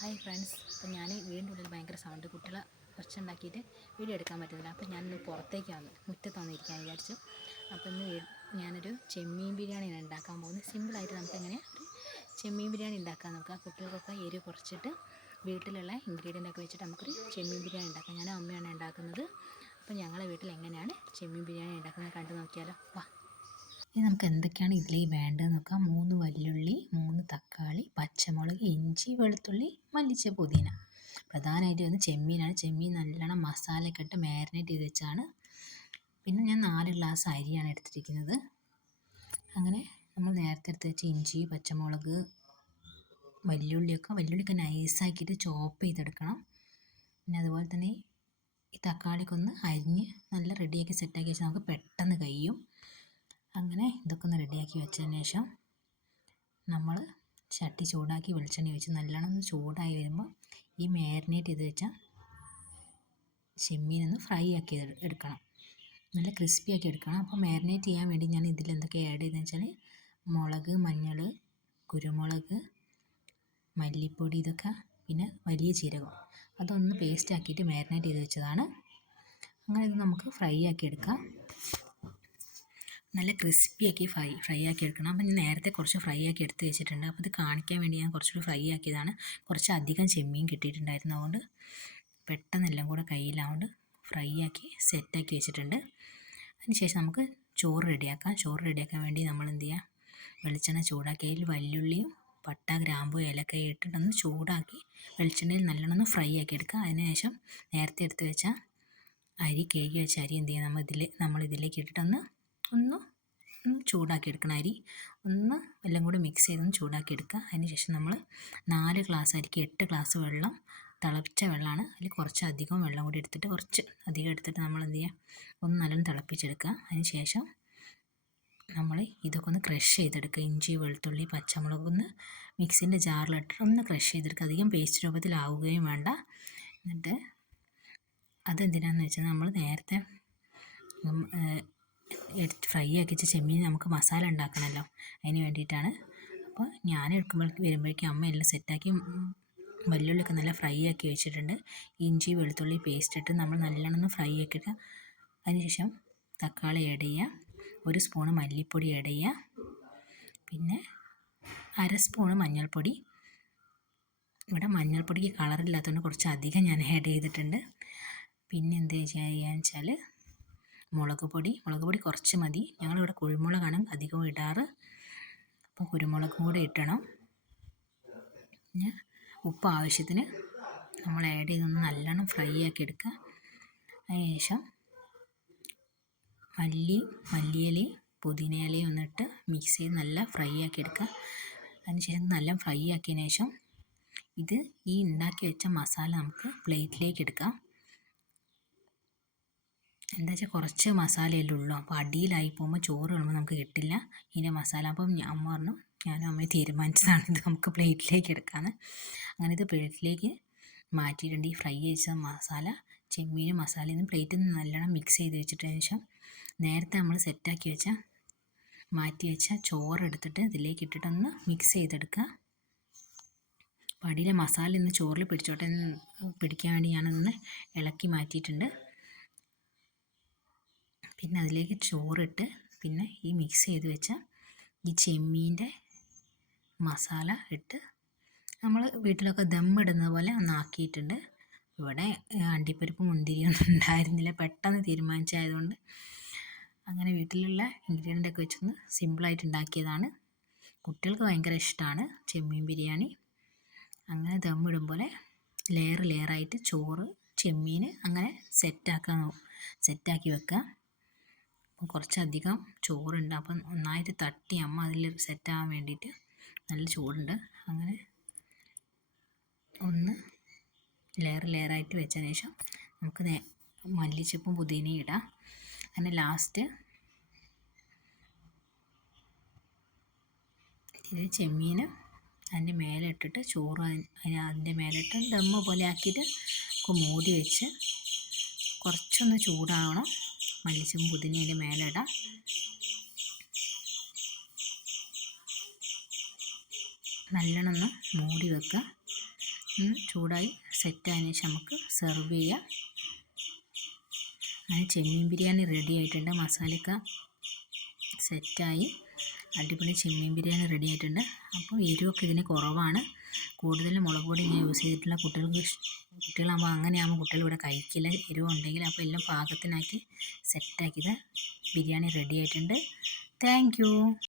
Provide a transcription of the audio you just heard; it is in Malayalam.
ഹായ് ഫ്രണ്ട്സ്, അപ്പോൾ ഞാൻ വീടിൻ്റെ ഉള്ളിൽ ഭയങ്കര സൗണ്ട്, കുട്ടികളെ കുറച്ചുണ്ടാക്കിയിട്ട് വീഡിയോ എടുക്കാൻ പറ്റുന്നില്ല. അപ്പോൾ ഞാനിന്ന് പുറത്തേക്ക് വന്നു, മുറ്റത്ത് വന്നിരിക്കാൻ വിചാരിച്ചു. അപ്പോൾ ഇന്ന് ഞാനൊരു ചെമ്മീൻ ബിരിയാണിയാണ് ഉണ്ടാക്കാൻ പോകുന്നത്. സിമ്പിളായിട്ട് നമുക്കെങ്ങനെ ഒരു ചെമ്മീൻ ബിരിയാണി ഉണ്ടാക്കാൻ നോക്കാം. കുട്ടികൾക്കൊക്കെ എരിവ് കുറച്ചിട്ട് വീട്ടിലുള്ള ഇൻഗ്രീഡിയൻ്റൊക്കെ വെച്ചിട്ട് നമുക്കൊരു ചെമ്മീൻ ബിരിയാണി ഉണ്ടാക്കാം. ഞാൻ അമ്മയാണ് ഉണ്ടാക്കുന്നത്. അപ്പോൾ ഞങ്ങളെ വീട്ടിൽ എങ്ങനെയാണ് ചെമ്മീൻ ബിരിയാണി ഉണ്ടാക്കുന്നത് കണ്ടു നോക്കിയാലോ. വാ, ഇനി നമുക്ക് എന്തൊക്കെയാണ് ഇതിലേക്ക് വേണ്ടതെന്ന് നോക്കാം. 3 വല്യുള്ളി, 3 തക്കാളി, പച്ചമുളക്, ഇഞ്ചി, വെളുത്തുള്ളി, മല്ലിച്ച, പുതിന. പ്രധാനമായിട്ട് വന്ന് ചെമ്മീനാണ്. ചെമ്മീൻ നല്ലോണം മസാലയൊക്കെ ഇട്ട് മാരിനേറ്റ് ചെയ്ത് വെച്ചാണ്. പിന്നെ ഞാൻ 4 ഗ്ലാസ് അരിയാണ് എടുത്തിരിക്കുന്നത്. അങ്ങനെ നമ്മൾ നേരത്തെ എടുത്ത് വെച്ച ഇഞ്ചി, പച്ചമുളക്, വല്യുള്ളിയൊക്കെ നൈസാക്കിയിട്ട് ചോപ്പ് ചെയ്തെടുക്കണം. പിന്നെ അതുപോലെ തന്നെ ഈ തക്കാളിയൊക്കെ ഒന്ന് അരിഞ്ഞ് നല്ല റെഡിയാക്കി സെറ്റാക്കി വെച്ചാൽ നമുക്ക് പെട്ടെന്ന് കഴിയും. അങ്ങനെ ഇതൊക്കെ ഒന്ന് റെഡിയാക്കി വെച്ചതിന് ശേഷം നമ്മൾ ചട്ടി ചൂടാക്കി വെളിച്ചെണ്ണ ഒഴിച്ച് നല്ലോണം ഒന്ന് ചൂടായി വരുമ്പോൾ ഈ മാരിനേറ്റ് ചെയ്ത് വെച്ച ചെമ്മീനൊന്ന് ഫ്രൈ ആക്കി എടുക്കണം, നല്ല ക്രിസ്പി ആക്കി എടുക്കണം. അപ്പോൾ മാരിനേറ്റ് ചെയ്യാൻ വേണ്ടി ഞാൻ ഇതിൽ എന്തൊക്കെ ആഡ് ചെയ്തതെന്ന് വെച്ചാൽ മുളക്, മഞ്ഞൾ, കുരുമുളക്, മല്ലിപ്പൊടി, ഇതൊക്കെ പിന്നെ വലിയ ജീരകം അതൊന്ന് പേസ്റ്റ് ആക്കിയിട്ട് മാരിനേറ്റ് ചെയ്ത് വെച്ചതാണ്. അങ്ങനെ ഇത് നമുക്ക് ഫ്രൈ ആക്കി എടുക്കാം. നല്ല ക്രിസ്പിയാക്കി ഫ്രൈ ആക്കി എടുക്കണം. അപ്പം ഞാൻ നേരത്തെ കുറച്ച് ഫ്രൈ ആക്കി എടുത്ത് വെച്ചിട്ടുണ്ട്. അപ്പോൾ ഇത് കാണിക്കാൻ വേണ്ടി ഞാൻ കുറച്ചുകൂടി ഫ്രൈ ആക്കിയതാണ്. കുറച്ച് അധികം ചെമ്മീൻ കിട്ടിയിട്ടുണ്ടായിരുന്നു, അതുകൊണ്ട് പെട്ടെന്നെല്ലാം കൂടെ കയ്യിലാവുകൊണ്ട് ഫ്രൈ ആക്കി സെറ്റാക്കി വെച്ചിട്ടുണ്ട്. അതിനുശേഷം നമുക്ക് ചോറ് റെഡിയാക്കാം. ചോറ് റെഡിയാക്കാൻ വേണ്ടി നമ്മൾ എന്ത് ചെയ്യുക, വെളിച്ചെണ്ണ ചൂടാക്കി അതിൽ വല്യുള്ളിയും പട്ട, ഗ്രാമ്പു, ഏലക്കായ ഇട്ടിട്ടൊന്ന് ചൂടാക്കി വെളിച്ചെണ്ണയിൽ നല്ലോണം ഫ്രൈ ആക്കി എടുക്കുക. അതിനുശേഷം നേരത്തെ എടുത്ത് വെച്ച അരി, കഴുകി വെച്ച അരി എന്ത് ചെയ്യുക, നമ്മളിതിലേക്ക് ഇട്ടിട്ടൊന്ന് ചൂടാക്കി എടുക്കണം. അരി ഒന്ന് എല്ലാം കൂടി മിക്സ് ചെയ്തൊന്ന് ചൂടാക്കി എടുക്കുക. അതിനുശേഷം നമ്മൾ 4 ഗ്ലാസ് അരിക്ക് 8 ഗ്ലാസ് വെള്ളം, തിളപ്പിച്ച വെള്ളമാണ്. അതിൽ കുറച്ച് അധികം വെള്ളം കൂടി എടുത്തിട്ട് കുറച്ച് അധികം എടുത്തിട്ട് നമ്മൾ എന്ത് ചെയ്യുക, ഒന്ന് നല്ലോണം തിളപ്പിച്ചെടുക്കുക. അതിനുശേഷം നമ്മൾ ഇതൊക്കെ ഒന്ന് ക്രഷ് ചെയ്തെടുക്കുക. ഇഞ്ചി, വെളുത്തുള്ളി, പച്ചമുളക് ഒന്ന് മിക്സിൻ്റെ ജാറിലിട്ടിട്ട് ഒന്ന് ക്രഷ് ചെയ്തെടുക്കുക. അധികം പേസ്റ്റ് രൂപത്തിലാവുകയും വേണ്ട. എന്നിട്ട് അതെന്തിനാണെന്ന് വെച്ചാൽ നമ്മൾ നേരത്തെ ഫ്രൈ ആക്കി വെച്ച ചെമ്മീൻ നമുക്ക് മസാല ഉണ്ടാക്കണമല്ലോ, അതിന് വേണ്ടിയിട്ടാണ്. അപ്പോൾ ഞാൻ വരുമ്പോഴേക്കും അമ്മ എല്ലാം സെറ്റാക്കി വല്യുള്ളിയൊക്കെ നല്ല ഫ്രൈ ആക്കി വെച്ചിട്ടുണ്ട്. ഇഞ്ചി, വെളുത്തുള്ളി പേസ്റ്റ് ഇട്ട് നമ്മൾ നല്ലോണം ഫ്രൈ ആക്കിയിട്ട് അതിനുശേഷം തക്കാളി ആഡ് ചെയ്യുക, 1 സ്പൂണ് മല്ലിപ്പൊടി ആഡ് ചെയ്യുക, പിന്നെ 1/2 സ്പൂണ് മഞ്ഞൾപ്പൊടി. ഇവിടെ മഞ്ഞൾപ്പൊടിക്ക് കളറില്ലാത്തതുകൊണ്ട് കുറച്ച് അധികം ഞാൻ ആഡ് ചെയ്തിട്ടുണ്ട്. പിന്നെ എന്ത് ചെയ്യാന്ന് വെച്ചാൽ മുളക് പൊടി കുറച്ച് മതി. ഞങ്ങളിവിടെ കുരുമുളകാണ് അധികം ഇടാറ്, അപ്പോൾ കുരുമുളകും കൂടെ ഇട്ടണം. പിന്നെ ഉപ്പ് ആവശ്യത്തിന് നമ്മൾ ആഡ് ചെയ്തൊന്ന് നല്ലോണം ഫ്രൈ ആക്കി എടുക്കുക. അതിനുശേഷം മല്ലിയിലയും പുതിനയിലയും ഒന്നിട്ട് മിക്സ് ചെയ്ത് നല്ല ഫ്രൈ ആക്കി എടുക്കുക. അതിനുശേഷം നല്ല ഫ്രൈ ആക്കിയതിന് ശേഷം ഈ ഉണ്ടാക്കി വെച്ച മസാല നമുക്ക് പ്ലേറ്റിലേക്ക് എടുക്കാം. എന്താ വെച്ചാൽ കുറച്ച് മസാലയല്ലേ ഉള്ളൂ, അപ്പോൾ അടിയിലായി പോകുമ്പോൾ ചോറ് കാണുമ്പോൾ നമുക്ക് കിട്ടില്ല ഇതിൻ്റെ മസാല. അപ്പം അമ്മ പറഞ്ഞു, ഞാനും അമ്മയും തീരുമാനിച്ചതാണ് ഇത് നമുക്ക് പ്ലേറ്റിലേക്ക് എടുക്കാമെന്ന്. അങ്ങനെ ഇത് പ്ലേറ്റിലേക്ക് മാറ്റിയിട്ടുണ്ട്. ഈ ഫ്രൈ ചെയ്ത മസാല ചെമ്മീനും മസാലയിൽ നിന്ന് പ്ലേറ്റിൽ നിന്ന് നല്ലോണം മിക്സ് ചെയ്ത് വെച്ചിട്ടതിന് ശേഷം നേരത്തെ നമ്മൾ സെറ്റാക്കി വെച്ച മാറ്റി വെച്ച ചോറ് എടുത്തിട്ട് ഇതിലേക്ക് ഇട്ടിട്ടൊന്ന് മിക്സ് ചെയ്തെടുക്കുക. അപ്പോൾ അടിയിലെ മസാല ഇന്ന് ചോറിൽ പിടിക്കാൻ വേണ്ടി ഞാനൊന്ന് ഇളക്കി മാറ്റിയിട്ടുണ്ട്. പിന്നെ അതിലേക്ക് ചോറിട്ട് പിന്നെ ഈ മിക്സ് ചെയ്ത് വെച്ച ഈ ചെമ്മീൻ്റെ മസാല ഇട്ട് നമ്മൾ വീട്ടിലൊക്കെ ദമ്മിടുന്ന പോലെ ഒന്നാക്കിയിട്ടുണ്ട്. ഇവിടെ അണ്ടിപ്പരിപ്പ് മുന്തിരിയൊന്നും ഉണ്ടായിരുന്നില്ല, പെട്ടെന്ന് തീരുമാനിച്ചായതുകൊണ്ട് അങ്ങനെ വീട്ടിലുള്ള ഇൻഗ്രീഡിയൻ്റൊക്കെ വെച്ചൊന്ന് സിമ്പിളായിട്ട് ഉണ്ടാക്കിയതാണ്. കുട്ടികൾക്ക് ഭയങ്കര ഇഷ്ടമാണ് ചെമ്മീൻ ബിരിയാണി. അങ്ങനെ ദമ്മിടും പോലെ ലെയറായിട്ട് ചോറ്, ചെമ്മീൻ അങ്ങനെ സെറ്റാക്കി വെക്കുക. അപ്പം കുറച്ചധികം ചോറുണ്ട്, അപ്പം ഒന്നായിട്ട് തട്ടി അമ്മ അതിൽ സെറ്റാകാൻ വേണ്ടിയിട്ട് നല്ല ചൂടുണ്ട്. അങ്ങനെ ഒന്ന് ലെയറായിട്ട് വെച്ചതിന് ശേഷം നമുക്ക് മല്ലിച്ചപ്പും പുതിനയും ഇടാം. അങ്ങനെ ലാസ്റ്റ് ഇത് ചെമ്മീൻ അതിൻ്റെ മേലെ ഇട്ടിട്ട് ചോറ് അതിൻ്റെ മേലെ ഇട്ട് ദമ്മ് പോലെ ആക്കിയിട്ട് മൂടി വെച്ച് കുറച്ചൊന്ന് ചൂടാവണം. മല്ലിച്ചപ്പും പുതിനയും അതിൻ്റെ മേലെ ഇടാം. നല്ലോണം മൂടി വെക്കുക. ചൂടായി സെറ്റായതിനു ശേഷം നമുക്ക് സെർവ് ചെയ്യാം. അങ്ങനെ ചെമ്മീൻ ബിരിയാണി റെഡി ആയിട്ടുണ്ട്. മസാലയൊക്കെ സെറ്റായി അടിപൊളി ചെമ്മീൻ ബിരിയാണി റെഡി ആയിട്ടുണ്ട്. അപ്പോൾ എരിവൊക്കെ ഇതിന് കുറവാണ്. കൂടുതലും മുളക് പൊടി ഞാൻ യൂസ് ചെയ്തിട്ടുള്ള കുട്ടികളാകുമ്പോൾ അങ്ങനെയാകുമ്പോൾ കുട്ടികൾ ഇവിടെ കഴിക്കില്ല എരിവുണ്ടെങ്കിൽ. അപ്പോൾ എല്ലാം പാകത്തിനാക്കി സെറ്റാക്കിയത് ബിരിയാണി റെഡി ആയിട്ടുണ്ട്. Thank you.